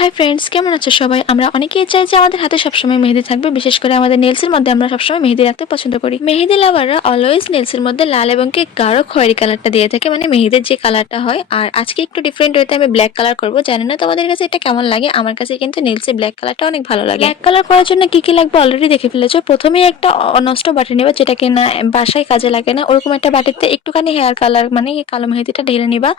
Hi friends, কেমন আছো সবাই? আমরা অনেকেই চাই যে আমাদের হাতে সবসময় মেহেদি থাকবে, বিশেষ করে আমাদের নেলসের মধ্যে আমরা সবসময় মেহেদি রাখতে পছন্দ করি। মেহেদি লাভাররা অলওয়েজ নেলসের মধ্যে লাল এবং কি গাঢ় খয়েরি কালারটা দিয়ে থাকে, মানে মেহেদির যে কালারটা হয়। আর আজকে একটু ডিফারেন্ট ওয়েতে আমি ব্ল্যাক কালার করবো। জানি না তোমাদের কাছে এটা কেমন লাগে, আমার কাছে কিন্তু নেলসে ব্ল্যাক কালারটা অনেক ভালো লাগে। ব্ল্যাক কালার করার জন্য কি কি লাগবে অলরেডি দেখে ফেলেছো। প্রথমেই একটা নষ্ট বাটি নেবা, যেটা কিনা বাসায় কাজে লাগে না, ওরকম একটা বাটিতে একটুখানি হেয়ার কালার মানে কালো মেহেদিটা ঢেলে নিবা।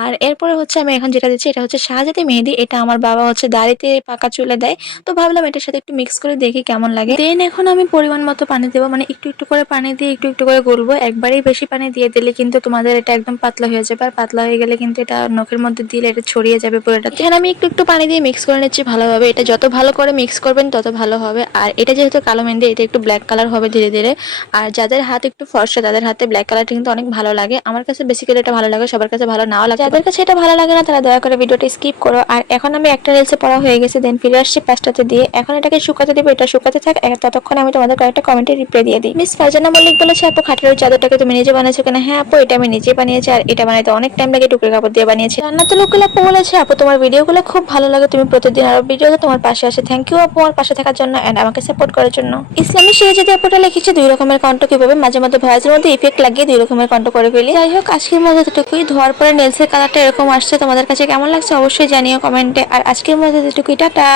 আর এরপরে হচ্ছে আমি এখন যেটা দিচ্ছি এটা হচ্ছে শাহজাদি মেহেদি। এটা আমার বাবা হচ্ছে দাড়িতে পাকা চুলে দেয়, তো ভাবলাম এটার সাথে একটু মিক্স করে দেখি কেমন লাগে। দেন এখন আমি পরিমাণ মতো পানি দেবো, মানে একটু একটু করে পানি দিয়ে একটু একটু করে গলবো। একবারেই বেশি পানি দিয়ে দিলে কিন্তু তোমাদের এটা একদম পাতলা হয়ে যাবে, আর পাতলা হয়ে গেলে কিন্তু এটা নখের মধ্যে দিলে এটা ছড়িয়ে যাবে পুরোটা। এখানে আমি একটু একটু পানি দিয়ে মিক্স করে নিচ্ছি ভালোভাবে। এটা যত ভালো করে মিক্স করবেন তত ভালো হবে। আর এটা যেহেতু কালো মেহেদি, এটা একটু ব্ল্যাক কালার হবে ধীরে ধীরে। আর যাদের হাত একটু ফর্সা তাদের হাতে ব্ল্যাক কালারটা কিন্তু অনেক ভালো লাগে। আমার কাছে বেসিক্যালি এটা ভালো লাগে, সবার কাছে ভালো নাও লাগে। যাদের কাছে এটা ভালো লাগে না তারা দয়া করে ভিডিওটা স্কিপ করো। আর এখন আমি একটা রিলসে পড়া হয়ে গেছে, দেন ফিরে আসছি পাঁচটাতে দিয়ে। এখন এটাকে শুকাতে দেবো, এটা শুকাতে থাক। ততক্ষণ আমি তোমাদের কয়েকটা কমেন্টে রিপ্লাই দিয়ে দিই। মিস ফারজানা মল্লিক বলেছে, আপু খাটের ওই চাদরটাকে তুমি নিজে বানিয়েছো কিনা? হ্যাঁ আপু, এটা আমি নিজে বানিয়েছি, আর এটা বানাইতে অনেক টাইম লাগে, টুকরো কাপড় দিয়ে বানিয়েছি। জান্নাতুল উকিল আপু বলেছে, আপু তোমার ভিডিওগুলো খুব ভালো লাগে, তুমি প্রতিদিন আরো ভিডিওতে তোমার পাশে আসে। থ্যাংক ইউ আপু আমার পাশে থাকার জন্য এন্ড আমাকে সাপোর্ট করার জন্য। ইসলামী সিরাজাদি আপুটা লিখেছে, দুই রকমের কণ্ঠ কিভাবে মাঝে মধ্যে ভয়েসের মধ্যে ইফেক্ট লাগিয়ে দুই রকমের কণ্ঠ করে ফেলি। যাই হোক, আজকের মধ্যে এতটুকুই। ধোয়ার পরে নেলসের কালারটা এরকম আসছে, তোমাদের কাছে কেমন লাগছে অবশ্যই জানিও কমেন্টে। আর আজকের মধ্যে এতটুকুই, টাটা।